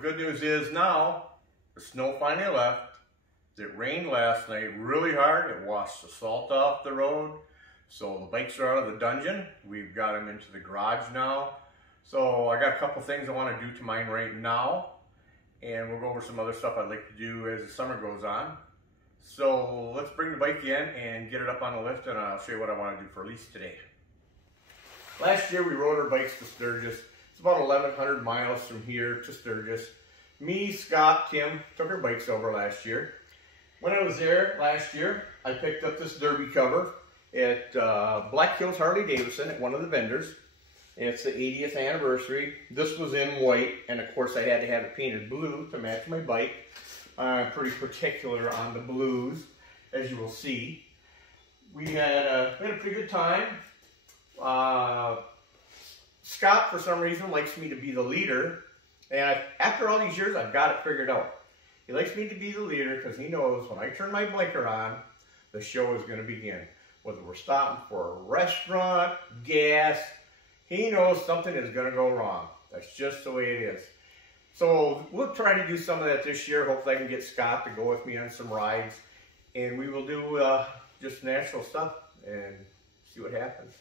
good news is now the snow finally left. It rained last night really hard. It washed the salt off the road. So the bikes are out of the dungeon. We've got them into the garage now. So I got a couple things I want to do to mine right now. And we'll go over some other stuff I'd like to do as the summer goes on. So let's bring the bike in and get it up on the lift, and I'll show you what I want to do for lease today. Last year we rode our bikes to Sturgis. It's about 1,100 miles from here to Sturgis. Me, Scott, Kim took our bikes over last year. When I was there last year, I picked up this derby cover at Black Hills Harley Davidson at one of the vendors. It's the 80th anniversary. This was in white, and of course I had to have it painted blue to match my bike. I'm pretty particular on the blues, as you will see. We had a pretty good time. Scott, for some reason, likes me to be the leader, and after all these years, I've got it figured out. He likes me to be the leader because he knows when I turn my blinker on, the show is going to begin. Whether we're stopping for a restaurant, gas, he knows something is going to go wrong. That's just the way it is. So we'll try to do some of that this year. Hopefully I can get Scott to go with me on some rides. And we will do just natural stuff and see what happens.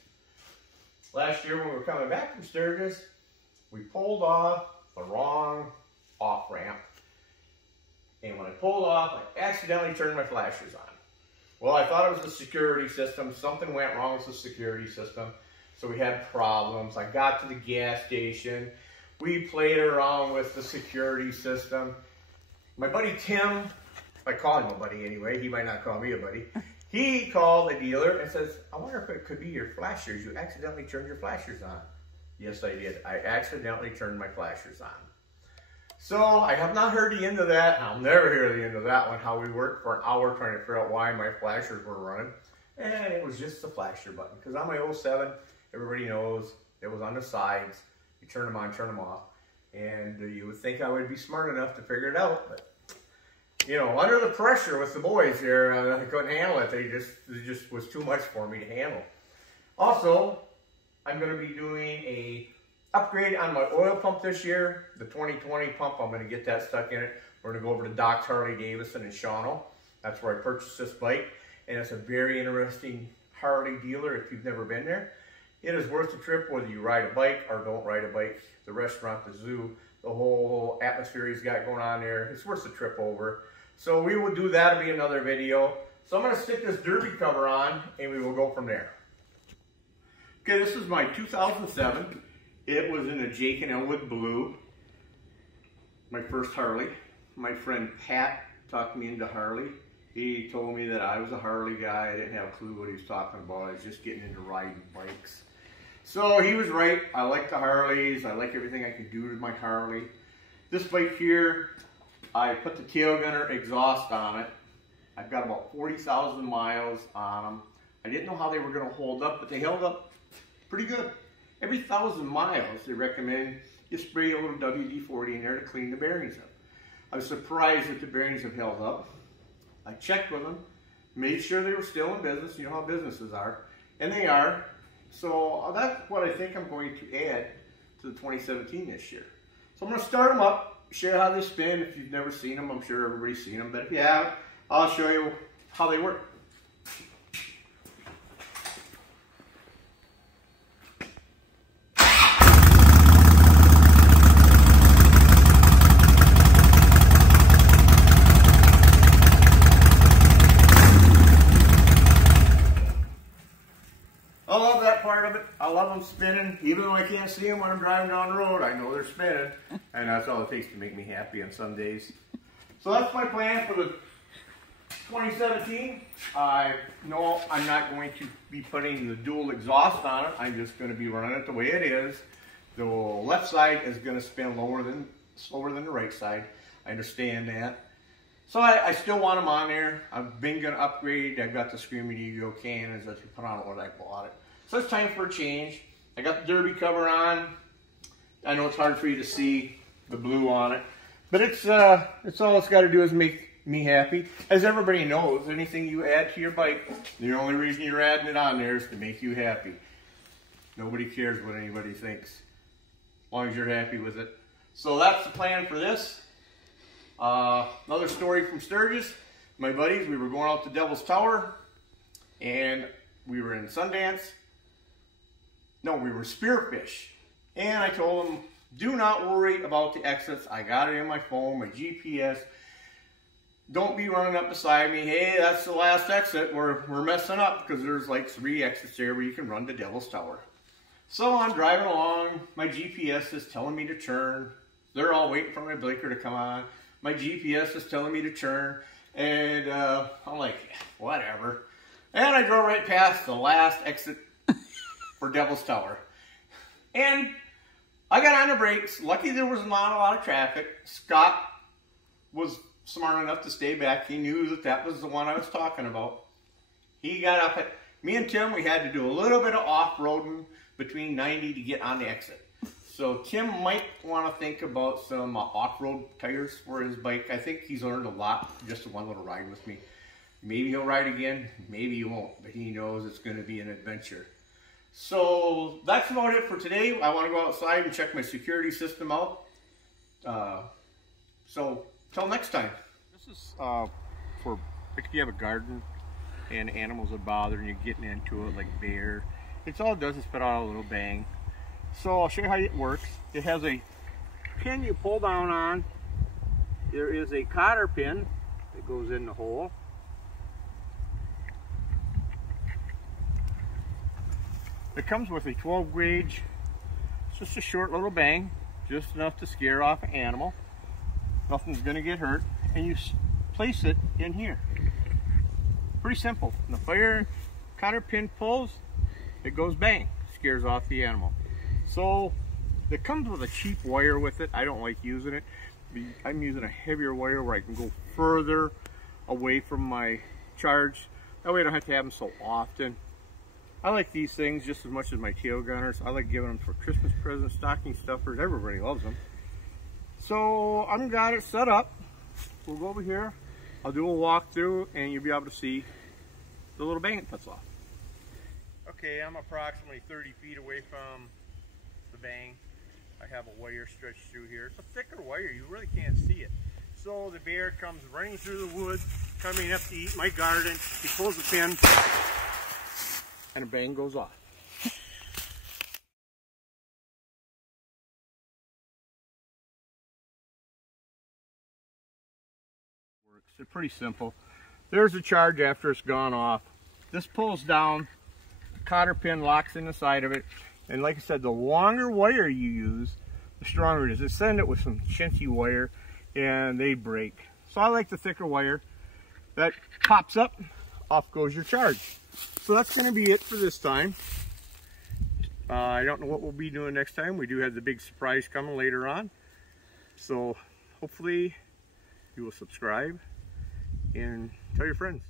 Last year when we were coming back from Sturgis, we pulled off the wrong off-ramp. And when I pulled off, I accidentally turned my flashers on. Well, I thought it was the security system. Something went wrong with the security system. So we had problems. I got to the gas station. We played around with the security system. My buddy Tim, I call him a buddy anyway, he might not call me a buddy. He called the dealer and says, I wonder if it could be your flashers. You accidentally turned your flashers on. Yes, I did. I accidentally turned my flashers on. So I have not heard the end of that. I'll never hear the end of that one, how we worked for an hour trying to figure out why my flashers were running. And it was just the flasher button. Because on my 07, everybody knows it was on the sides. You turn them on, turn them off. And you would think I would be smart enough to figure it out. But, you know, under the pressure with the boys here, I couldn't handle it. It just was too much for me to handle. Also, I'm going to be doing a upgrade on my oil pump this year. The 2020 pump, I'm going to get that stuck in it. We're going to go over to Doc's Harley Davidson in Shawano. That's where I purchased this bike. And it's a very interesting Harley dealer if you've never been there. It is worth the trip whether you ride a bike or don't ride a bike. The restaurant, the zoo, the whole atmosphere he's got going on there. It's worth the trip over. So we will do that. It'll be another video. So I'm going to stick this derby cover on and we will go from there. Okay, this is my 2007. It was in a Jake and Elwood blue. My first Harley. My friend Pat talked me into Harley. He told me that I was a Harley guy. I didn't have a clue what he was talking about. I was just getting into riding bikes. So he was right. I like the Harleys. I like everything I can do with my Harley. This bike here, I put the tail gunner exhaust on it. I've got about 40,000 miles on them. I didn't know how they were going to hold up, but they held up pretty good. Every 1,000 miles, they recommend you spray a little WD-40 in there to clean the bearings up. I was surprised that the bearings have held up. I checked with them, made sure they were still in business. You know how businesses are, and they are. So that's what I think I'm going to add to the 2017 this year. So I'm going to start them up, show you how they spin. If you've never seen them, I'm sure everybody's seen them, but if you haven't, I'll show you how they work. I love that part of it. I love them spinning. Even though I can't see them when I'm driving down the road, I know they're spinning. And that's all it takes to make me happy on some days. So that's my plan for the 2017. I know I'm not going to be putting the dual exhaust on it. I'm just going to be running it the way it is. The left side is going to spin slower than the right side. I understand that. So I still want them on there. I've been going to upgrade. I've got the Screaming Eagle cannons that you put on it when I bought it. So it's time for a change. I got the derby cover on. I know it's hard for you to see the blue on it, but it's all it's got to do is make me happy. As everybody knows, anything you add to your bike, the only reason you're adding it on there is to make you happy. Nobody cares what anybody thinks, as long as you're happy with it. So that's the plan for this. Another story from Sturgis. My buddies, we were going out to Devil's Tower, and we were in Sundance. No, we were Spearfish. And I told them, do not worry about the exits. I got it in my phone, my GPS. Don't be running up beside me. Hey, that's the last exit. We're messing up, because there's like 3 exits there where you can run to Devil's Tower. So I'm driving along. My GPS is telling me to turn. They're all waiting for my blinker to come on. My GPS is telling me to turn. And I'm like, whatever. And I drove right past the last exit for Devil's Tower. And I got on the brakes. Lucky there was not a lot of traffic. Scott was smart enough to stay back. He knew that that was the one I was talking about. He got up at, me and Tim, we had to do a little bit of off-roading between 90 to get on the exit. So Tim might want to think about some off-road tires for his bike. I think he's learned a lot just one little ride with me. Maybe he'll ride again, maybe he won't, but he knows it's going to be an adventure. So that's about it for today. I want to go outside and check my security system out. So till next time. This is for like if you have a garden and animals are bothering you, getting into it, like bear. It's all it does is put out a little bang. So I'll show you how it works. It has a pin you pull down on. There is a cotter pin that goes in the hole. It comes with a 12 gauge. It's just a short little bang, just enough to scare off an animal. Nothing's gonna get hurt. And you place it in here. Pretty simple. When the fire cotter pin pulls, it goes bang, scares off the animal. So it comes with a cheap wire with it. I don't like using it. I'm using a heavier wire where I can go further away from my charge. That way I don't have to have them so often. I like these things just as much as my tail gunners. I like giving them for Christmas presents, stocking stuffers. Everybody loves them. So I'm got it set up. We'll go over here. I'll do a walkthrough and you'll be able to see the little bang it puts off. Okay, I'm approximately 30 feet away from the bang. I have a wire stretched through here. It's a thicker wire, you really can't see it. So the bear comes running through the woods, coming up to eat my garden. He pulls the pin and a bang goes off. It's pretty simple. There's the charge after it's gone off. This pulls down, the cotter pin locks in the side of it, and like I said, the longer wire you use, the stronger it is. They send it with some chintzy wire and they break. So I like the thicker wire. That pops up, off goes your charge. So that's going to be it for this time. I don't know what we'll be doing next time. We do have the big surprise coming later on. So hopefully you will subscribe and tell your friends.